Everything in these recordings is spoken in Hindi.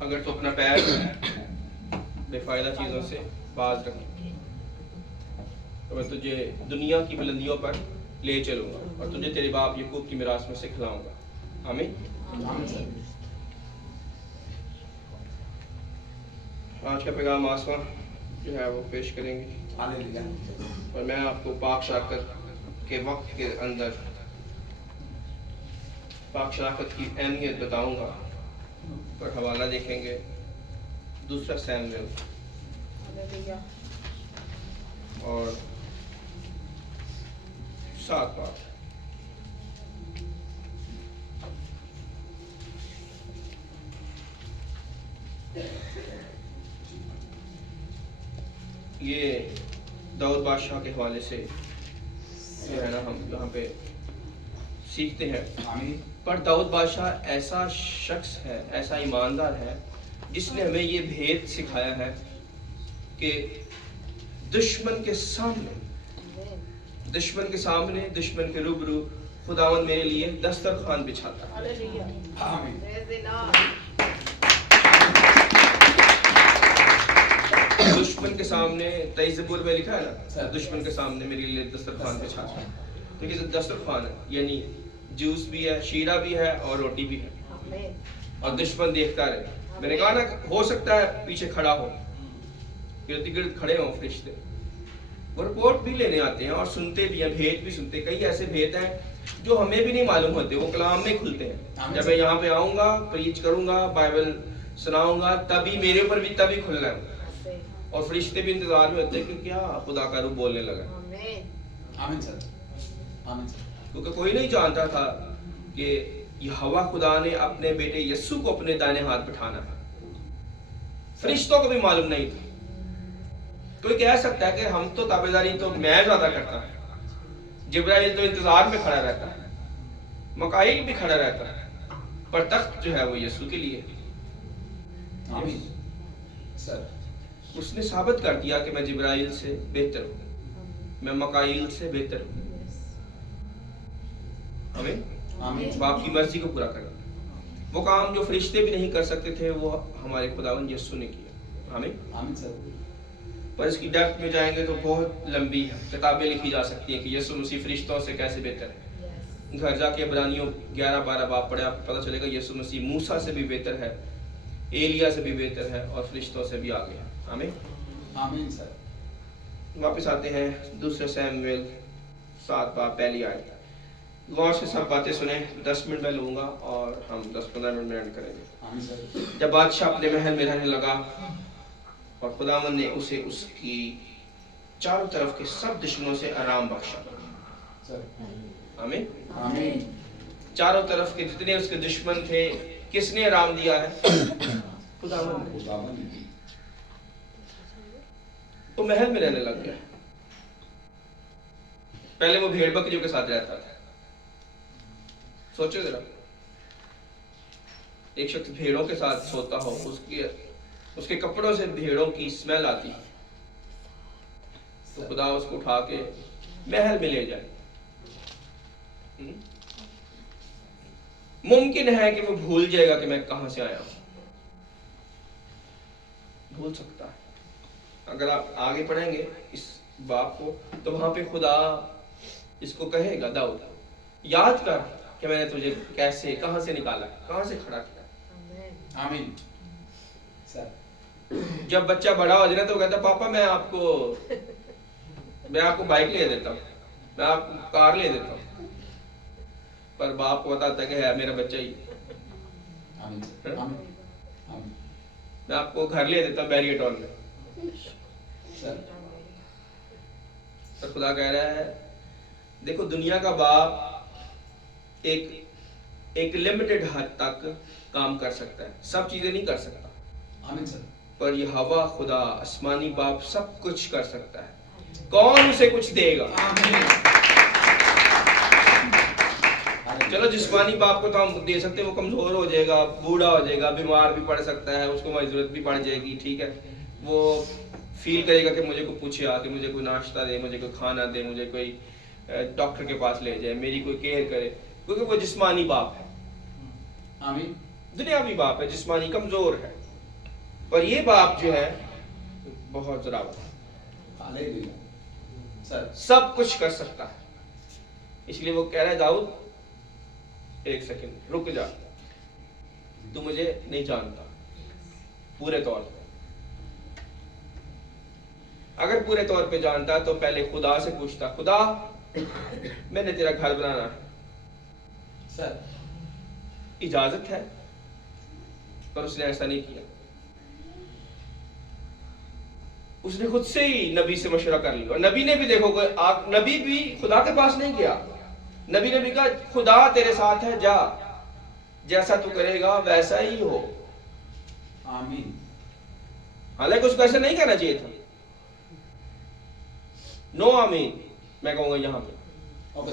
अगर तो अपना पैर बेफायदा चीज़ों से बाज रखे तो मैं तुझे दुनिया की बुलंदियों पर ले चलूँगा और तुझे तेरे बाप यकूब की मिरास में से खिलाऊँगा। आमीन। आज का पैगाम आसमां जो है वो पेश करेंगे और मैं आपको पाक शाकत के वक्त के अंदर पाक शाकत की अहमियत बताऊँगा और हवाला देखेंगे दूसरा सैमुएल और 7 बार। ये दाऊद बादशाह के हवाले से जो है ना हम यहाँ पे सीखते हैं। पर दाऊद बादशाह ऐसा शख्स है, ऐसा ईमानदार है जिसने हमें ये भेद सिखाया है कि दुश्मन के सामने दुश्मन के रूबरू खुदावंद मेरे लिए दस्तरखान बिछाता है। दुश्मन के सामने तैज़बूर में लिखा है ना, दुश्मन के सामने मेरे लिए दस्तरखान बिछाता है। तो ये दस्तरखान है, यानी जूस भी है, शीरा भी है और रोटी भी है और दुश्मन देखता रहे। मैंने कहा ना, हो सकता है पीछे खड़ा हो, इर्द गिर्द खड़े हों फरिश्ते, वो रिपोर्ट भी लेने आते हैं और सुनते भी हैं, भेद भी सुनते। कई ऐसे भेद हैं जो हमें भी नहीं मालूम होते, वो कलाम में खुलते हैं। जब मैं यहाँ पे आऊंगा, प्रीच करूंगा, बाइबल सुनाऊंगा, तभी मेरे ऊपर भी तभी खुलना है और फरिश्ते भी इंतजार में होते हैं कि क्या खुदा का रूह बोलने लगा। आमीन सर, आमीन सर। क्योंकि कोई नहीं जानता था कि यहोवा खुदा ने अपने बेटे यस्सु को अपने दाहिने हाथ बिठाना है। फरिश्तों को भी मालूम नहीं था। कोई कह सकता है कि हम तो ताबेदारी तो मैं ज्यादा करता है, जिब्राइल तो इंतजार में खड़ा रहता है, मकाईल भी खड़ा रहता है, पर तख्त जो है वो यस्सु के लिए। आमीन सर। उसने साबित कर दिया कि मैं जिब्राइल से बेहतर हूँ, मैं मकाईल से बेहतर हूँ। हमें बाप की मर्जी को पूरा करना, वो काम जो फरिश्ते भी नहीं कर सकते थे वो हमारे खुदावंद यीशु ने किया। आमीन सर। पर इसकी डेप्थ में जाएंगे तो बहुत लंबी किताबें लिखी जा सकती हैं कि यीशु मसीह फरिश्तों से कैसे बेहतर है। घर जाके इब्रानियों 11-12 बाब पढ़े, आपको पता चलेगा यीशु मसीह मूसा से भी बेहतर है, एलिया से भी बेहतर है और फरिश्तों से भी आगे है। आमीन सर। वापस आते हैं दूसरे सैमुएल 7 बाब पहली आयत। गौर से सब बातें सुने। 10 मिनट में लूंगा और हम 10-15 मिनट में एंड करेंगे। जब बादशाह अपने महल में रहने लगा और खुदावंद ने उसे उसकी चारों तरफ के सब दुश्मनों से आराम बख्शा। आमीन। आमीन। चारों तरफ के जितने उसके दुश्मन थे, किसने आराम दिया है? खुदावंद ने। वो महल में रहने लग गया। पहले वो भेड़ बकरियों के साथ रहता था। सोचो जरा, एक शख्स भेड़ों के साथ सोता हो, उसके कपड़ों से भेड़ों की स्मेल आती, तो खुदा उसको उठा के महल में ले जाए। मुमकिन है कि वो भूल जाएगा कि मैं कहां से आया हूं, भूल सकता है। अगर आप आगे पढ़ेंगे इस बाप को तो वहां पे खुदा इसको कहेगा, दाऊद याद कर कि मैंने तुझे कैसे, कहां से निकाला, कहां से खड़ा किया। आमीन सर। जब बच्चा बड़ा हो जाए तो कहता पापा मैं आपको बाइक ले देता हूँ, मैं आपको कार ले देता हूँ, पर बाप को बताता है कि है मेरा बच्चा ही। आमीन सर। आमीन। मैं आपको घर ले देता हूँ बैरियटॉन में सर। तो खुदा कह रहा है देखो, दुनिया का बाप एक लिमिटेड हद तक काम कर सकता है, सब चीजें नहीं कर सकता। आमीन सर। पर यहोवा खुदा आसमानी बाप सब कुछ कर सकता है। कौन उसे कुछ देगा? चलो जिस्मानी बाप को तो हम दे सकते हैं, वो कमजोर हो जाएगा, बूढ़ा हो जाएगा, बीमार भी पड़ सकता है, उसको जरूरत भी पड़ जाएगी, ठीक है, वो फील करेगा कि मुझे कोई पूछे आके, मुझे कोई नाश्ता दे, मुझे कोई खाना दे, मुझे कोई डॉक्टर के पास ले जाए, मेरी कोई केयर करे, क्योंकि वो जिस्मानी बाप है, आमीन। दुनियावी बाप है, जिस्मानी कमजोर है। पर ये बाप जो है बहुत ज़ोरावर है, हालेलुया। सर सब कुछ कर सकता है। इसलिए वो कह रहा है दाऊद एक सेकंड रुक जा, तू मुझे नहीं जानता पूरे तौर पे। अगर पूरे तौर पे जानता तो पहले खुदा से पूछता, खुदा मैंने तेरा घर बनाना है, सर इजाजत है? पर उसने ऐसा नहीं किया। उसने खुद से ही नबी से मशवरा कर लिया। नबी ने भी देखो, नबी भी खुदा के पास नहीं गया। नबी ने भी कहा खुदा तेरे साथ है, जा, जैसा तू करेगा वैसा ही हो। आमीन। हालांकि उसको ऐसा नहीं कहना चाहिए था, नो आमीन मैं कहूंगा यहां पे। ओके।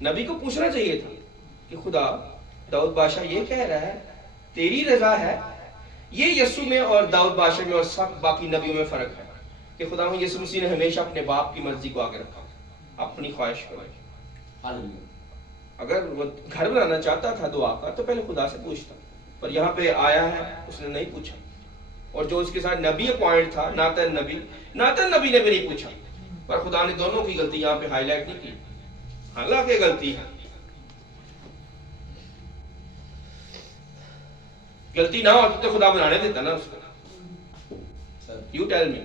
नबी को पूछना चाहिए था कि खुदा दाऊद बादशाह ये कह रहा है, तेरी रजा है? ये यीशु में और दाऊद बादशाह में और सब बाकी नबियों में फर्क है कि खुदा यीशु मसीह ने हमेशा अपने बाप की मर्जी को आगे रखा, अपनी ख्वाहिश को। अगर वो घर बनाना चाहता था दुआ का तो पहले खुदा से पूछता, पर यहाँ पे आया है उसने नहीं पूछा। और जो उसके साथ नबी अपॉइंट था नातन नबी ने भी नहीं पूछा। पर खुदा ने दोनों की गलती यहाँ पे हाईलाइट नहीं की, हालांकि गलती है। गलती ना होती तो खुदा बनाने देता ना उसको। You tell me.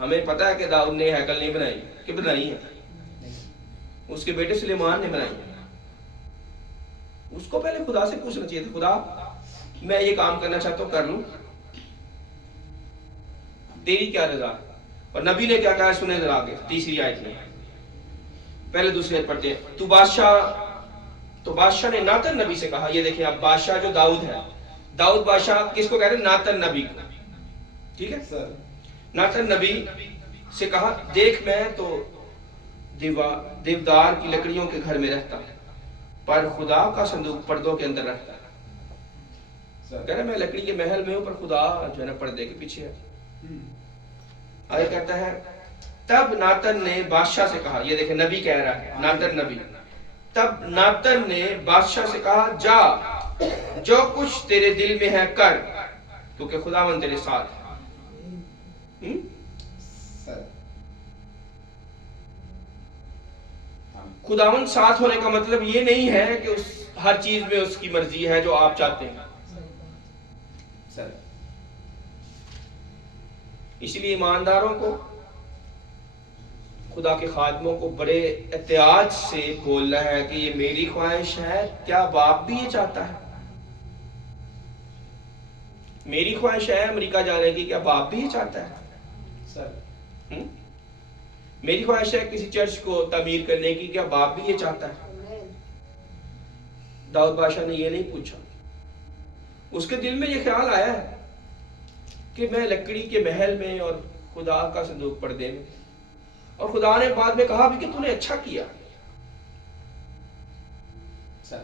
हमें पता है कि दाऊद ने हैकल नहीं बनाई, कि बनाई है, उसके बेटे सुलेमान ने बनाई है। उसको पहले खुदा से पूछना चाहिए था, खुदा मैं ये काम करना चाहता हूं, कर लूं, तेरी क्या रजा है? और नबी ने क्या कहा सुने जरा आगे तीसरी आयत में, पहले दूसरी आयत पढ़ते हैं। तो बादशाह ने नातन नबी से कहा, ये देखिए आप, बादशाह जो दाऊद है, दाऊद बादशाह किसको कह रहे हैं? नातन नबी को, ठीक है सर। नातन नबी से कहा, देख मैं तो देवदार की लकड़ियों के घर में रहता है, पर खुदा का संदूक पर्दों के अंदर रहता है। कह रहे मैं लकड़ी के महल में हूं, पर खुदा जो है ना पर्दे के पीछे है। आगे कहता है, तब नातन ने बादशाह से कहा, ये देखे नबी कह रहा है, नातन नबी, तब नातन ने बादशाह से कहा, जा जो कुछ तेरे दिल में है कर, क्योंकि खुदावन तेरे साथ है। खुदावन साथ होने का मतलब ये नहीं है कि उस हर चीज में उसकी मर्जी है जो आप चाहते हैं सर। इसलिए ईमानदारों को, खुदा के खादमों को बड़े एहतियात से बोलना है कि ये मेरी ख्वाहिश है, क्या बाप भी ये चाहता है? मेरी ख्वाहिश है अमेरिका जाने की, क्या बाप भी ये चाहता है सर? मेरी ख्वाहिश है किसी चर्च को तामीर करने की, क्या बाप भी ये चाहता है? दाऊद बादशाह ने ये नहीं पूछा। उसके दिल में ये ख्याल आया है कि मैं लकड़ी के महल में और खुदा का संदूक पर्दे में, और खुदा ने बाद में कहा भी कि तूने अच्छा किया सर,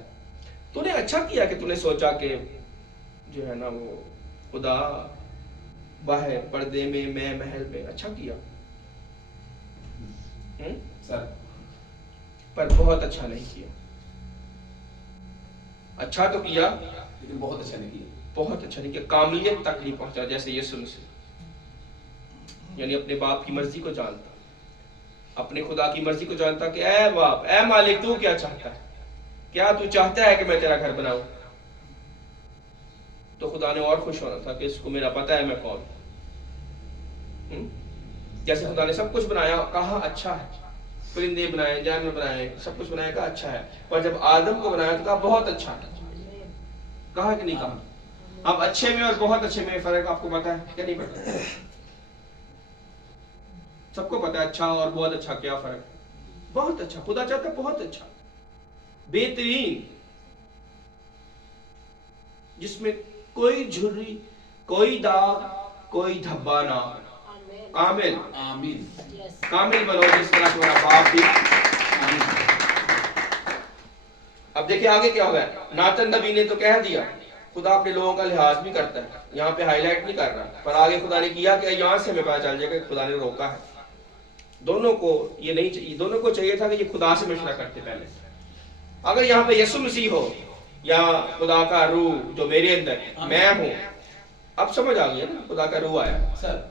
तूने अच्छा किया कि तूने सोचा कि जो है ना वो खुदा बाहर पर्दे में, मैं महल में, अच्छा किया सर। पर बहुत अच्छा नहीं किया। अच्छा तो किया लेकिन बहुत अच्छा नहीं किया, बहुत अच्छा नहीं किया, कामलियत तक नहीं पहुंचा जैसे यीशु मसीह। यानी अपने बाप की मर्जी को जानता, अपने खुदा की मर्जी को जानता कि ऐ बाप, ऐ मालिक, तू क्या चाहता है? क्या तू चाहता है कि मैं तेरा घर बनाऊं? तो खुदा ने और खुश होना था कि इसको मेरा पता है मैं कौन। जैसे खुदा ने सब कुछ बनाया, कहा अच्छा है, परिंदे बनाए, जानवर बनाए, सब कुछ बनाया, कहा अच्छा है। पर जब आदम को बनाया तो कहा बहुत अच्छा है। कहा कि नहीं कहा? अब अच्छे में और बहुत अच्छे में फर्क आपको पता है क्या? नहीं पता? सबको पता है अच्छा और बहुत अच्छा क्या फर्क है। बहुत अच्छा, खुदा चाहता बहुत अच्छा, बेहतरीन, जिसमें कोई झुर्री, कोई दाग, कोई धब्बा ना हो। कामिल, आमीन, कामिल बनो जिस तरह तुम्हारा बाप भी। आमीन। अब देखिए आगे क्या होगा। नातन नबी ने तो कह दिया खुदा अपने लोगों का लिहाज भी करता है, यहाँ पे हाईलाइट नहीं कर रहा, पर आगे खुदा ने किया कि यहाँ से हमें पता चल जाएगा कि खुदा ने रोका है। दोनों को ये नहीं चाहिए, दोनों को चाहिए था कि ये खुदा से मशवरा करते पहले। अगर यहाँ पे यीशु मसीह हो या खुदा का रूह जो मेरे अंदर मैं हूं, अब समझ आ गया ना, खुदा का रूह आया सर।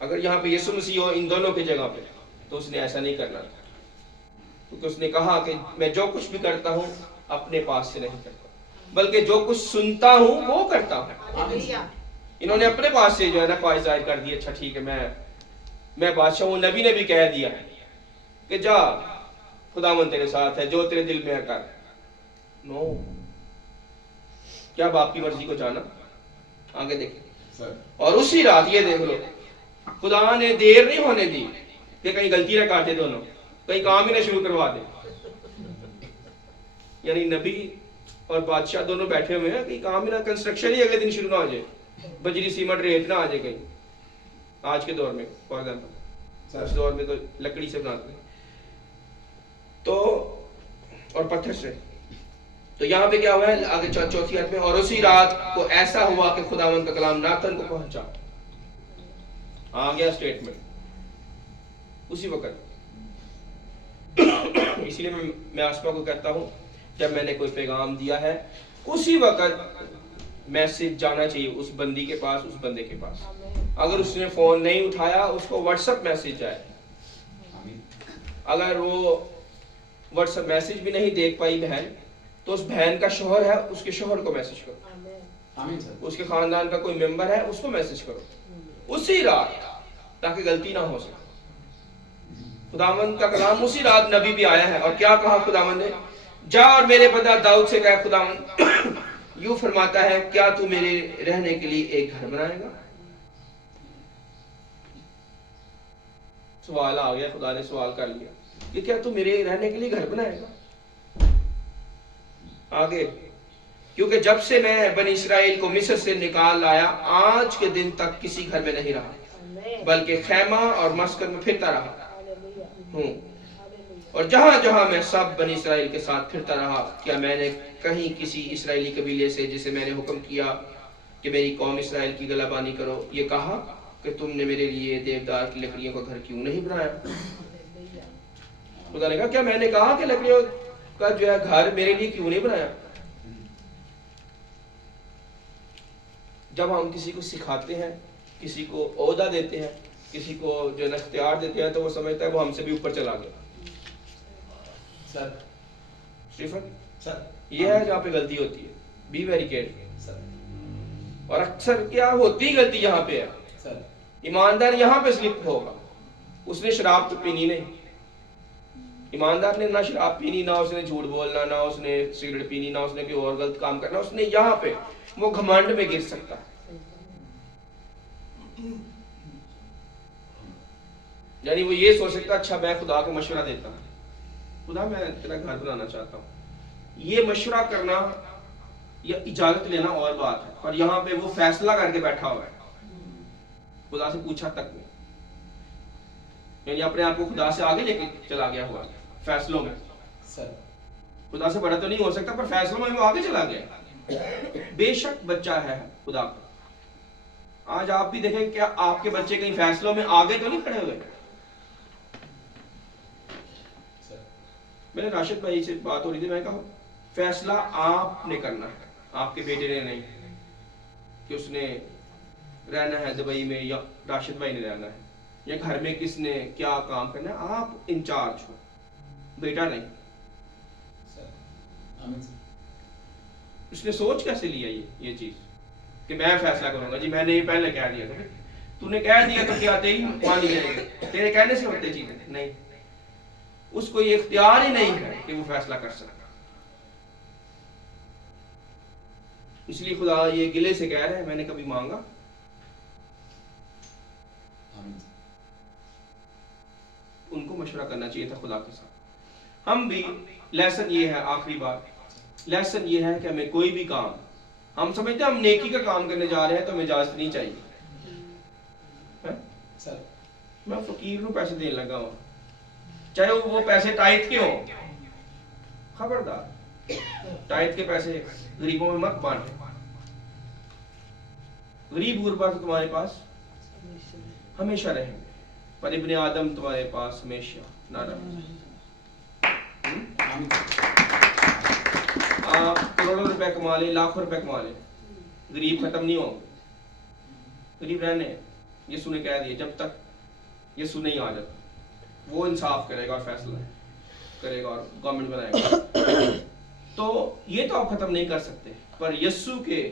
अगर यहाँ पे यीशु मसीह हो इन दोनों की जगह पे, तो उसने ऐसा नहीं करना था, क्योंकि उसने कहा कि मैं जो कुछ भी करता हूँ अपने पास से नहीं करता, बल्कि जो कुछ सुनता हूँ वो करता हूँ। इन्होंने अपने पास से जो है ना ख्वाहिश जाहिर कर दी, अच्छा ठीक है मैं बादशाह हूँ। नबी ने भी कह दिया कि जा खुदावन तेरे साथ है, जो तेरे दिल में है कर। नो, क्या बाप की मर्जी को जाना? आगे देखिए। और उसी रात ये देख लो, खुदा ने देर नहीं होने दी कि कहीं गलती ना काटे दोनों, कहीं काम ही ना शुरू करवा दे। यानी नबी और बादशाह दोनों बैठे हुए हैं, कहीं काम ही ना, कंस्ट्रक्शन ही अगले दिन शुरू ना हो जाए, बजरी सीमेंट रेत ना आ जाए कहीं। आज के दौर में फॉर एग्जाम्पल, उस दौर में तो लकड़ी से बनाते हैं तो, और पत्थर से। तो यहाँ पे क्या हुआ है आगे चौथी आयत में, और उसी रात को ऐसा हुआ कि खुदावंद का कलाम नाथन को पहुंचा। आ गया स्टेटमेंट उसी वक्त। इसीलिए मैं आसमा को कहता हूं, जब मैंने कोई पैगाम दिया है उसी वक्त मैसेज जाना चाहिए उस बंदी के पास, उस बंदे के पास। अगर उसने फोन नहीं उठाया, उसको व्हाट्सएप मैसेज जाए। अगर वो व्हाट्सएप मैसेज भी नहीं देख पाई बहन, तो उस बहन का शोहर है, उसके शोहर को मैसेज करो। उसके खानदान का कोई मेंबर है, उसको मैसेज करो उसी रात, ताकि गलती ना हो सके। खुदावंद का कलाम उसी रात नबी भी आया है, और क्या कहा खुदावंद ने? जा और मेरे बंदा दाऊद से कह, खुदावंद यूं फरमाता है, क्या तू मेरे रहने के लिए एक घर बनाएगा? सवाल आ गया, खुदा ने सवाल कर लिया कि क्या तू मेरे रहने के लिए घर बनाएगा? आगे, क्योंकि जब से मैं बनी इस्राएल को मिस्र से निकाल लाया, आज के दिन तक किसी घर में नहीं रहा, बल्कि खैमा और मस्कन में फिरता रहा हूं। और जहां जहां मैं सब बनी इस्राएल के साथ फिरता रहा, क्या मैंने कहीं किसी इस्राएली कबीले से, जिसे मैंने हुक्म किया कि मेरी कौम इस्राएल की गलाबानी करो, ये कहा कि तुमने मेरे लिए देवदार की लकड़ियों का घर क्यों नहीं बनाया? खुदा ने कहा, क्या मैंने कहा कि लकड़ियों का जो है घर मेरे लिए क्यों नहीं बनाया? जब हम किसी को सिखाते हैं, किसी को ओहदा देते हैं, किसी को जो है इख्तियार देते हैं, तो वो समझता है वो हमसे भी ऊपर चला गया। सर स्टीफन सर, ये है जहाँ पे गलती होती है। Be very careful sir. और अक्सर क्या होती गलती यहाँ पे है सर, ईमानदार यहाँ पे स्लिप होगा। उसने शराब तो पीनी नहीं, ईमानदार ने ना शराब पीनी, ना उसने झूठ बोलना, ना उसने सिगरेट पीनी, ना उसने कोई और गलत काम करना। उसने यहाँ पे वो घमंड में गिर सकता है। यानी वो ये सोच सकता, अच्छा मैं खुदा को मशवरा देता हूँ, खुदा मैं तेरा घर बनाना चाहता हूँ। ये मशवरा करना या इजाजत लेना और बात है, पर यहाँ पे वो फैसला करके बैठा हुआ है, खुदा से पूछा तक नहीं। यानी अपने आप को खुदा से आगे लेके चला गया हुआ फैसलों में। सर खुदा से बड़ा तो नहीं हो सकता, पर फैसलों में वो आगे चला गया। बेशक बच्चा है खुदा का। आज आप भी देखें, क्या आपके बच्चे कहीं फैसलों में आगे तो नहीं खड़े हुए? मैंने राशिद भाई से बात हो रही थी, मैं कहा फैसला आपने करना है, आपके बेटे ने नहीं, कि उसने रहना है दुबई में या राशिद भाई ने रहना है, या घर में किसने क्या काम करना है। आप इंचार्ज हो, बेटा नहीं। उसने सोच कैसे लिया ये चीज कि मैं फैसला करूंगा? जी मैंने ये पहले कह दिया था। तूने कह दिया तो क्या तेरी मान ली जाएगी? तेरे कहने से होते चीजें नहीं। उसको ये इख्तियार ही नहीं है कि वो फैसला कर सकता। इसलिए खुदा ये गिले से कह रहे हैं, मैंने कभी मांगा? उनको मशवरा करना चाहिए था खुदा के साथ। हम भी, लेसन ये है, आखिरी बात, लेसन ये है कि हमें कोई भी काम, हम समझते हैं हम नेकी का काम करने जा रहे हैं तो हमें इजाजत नहीं चाहिए। सर मैं फकीर को पैसे देने लगा हूं, चाहे वो पैसे टाइट के हो, खबरदार टाइट के पैसे गरीबों में मत बांटे। गरीब गुरबा तो तुम्हारे पास हमेशा रहेंगे, पर इब्ने आदम तुम्हारे पास हमेशा ना रहेंगे। आप करोड़ों रुपए कमा ले, लाखों रुपए कमा ले, गरीब खत्म नहीं होंगे, गरीब रहने हैं। यीशु ने कह दिया जब तक यीशु नहीं आ जाता, वो इंसाफ करेगा और फैसला करेगा और गवर्नमेंट बनाएगा। तो ये तो आप खत्म नहीं कर सकते, पर यीशु के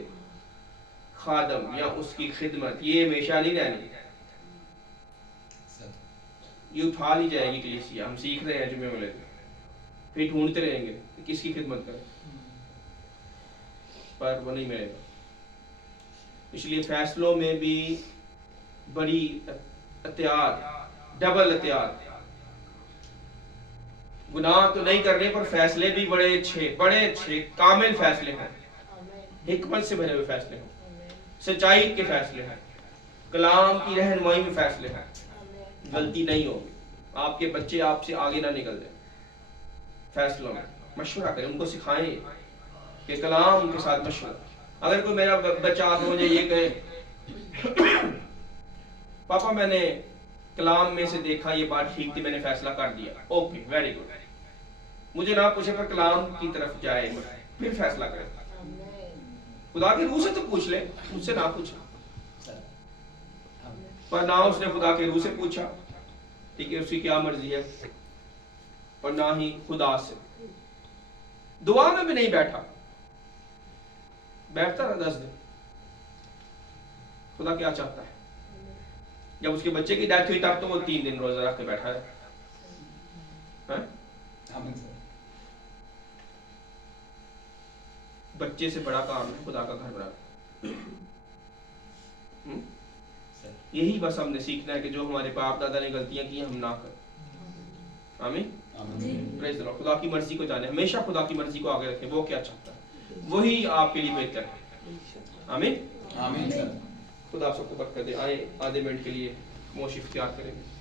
खादम या उसकी खिदमत ये हमेशा नहीं रहनी, ये उठा ली जाएगी कलीसिया। हम सीख रहे हैं जुम्मे वाले दिन, फिर ढूंढते रहेंगे कि किसकी खिदमत करें, पर वो नहीं मिलेगा। इसलिए फैसलों में भी बड़ी एहतियात, डबल एहतियात। गुनाह तो नहीं करने पर फैसले भी बड़े अच्छे कामिल फैसले हैं, हिकमत से भरे हुए फैसले हैं, सच्चाई के फैसले हैं, कलाम की रहनुमाई में फैसले हैं। गलती नहीं होगी, आपके बच्चे आपसे आगे ना निकल जाए। फैसलों में मशवरा करें, उनको सिखाएं कि कलाम के साथ मशवरा। अगर कोई मेरा बच्चा आके मुझे ये कहे पापा मैंने कलाम में से देखा ये बात ठीक थी, मैंने फैसला कर दिया, ओके वेरी गुड, मुझे ना पूछे पर कलाम की तरफ जाए फिर फैसला करे। खुदा के रूह से तो पूछ ले, मुझसे ना पूछे। पर ना उसने खुदा के रूह से पूछा, ठीक है, उसकी क्या मर्जी है, और ना ही खुदा से। दुआ में भी नहीं बैठता ना 10 दिन। खुदा क्या चाहता है? जब उसके बच्चे की डेथ हुई तब तो वो 3 दिन रोजा रख के बैठा है। बच्चे से बड़ा काम है खुदा का घर बनाना। यही बस हमने सीखना है कि जो हमारे बाप दादा ने गलतियां की हम ना करें। आमीन। Praise the Lord. खुदा की मर्जी को जाने, हमेशा खुदा की मर्जी को आगे रखें, वो क्या चाहता है वही आपके लिए बेहतर है। आमीन। खुदा आप सबको बरकत दे। आए आधे मिनट के लिए मोश इख्तियार करेंगे।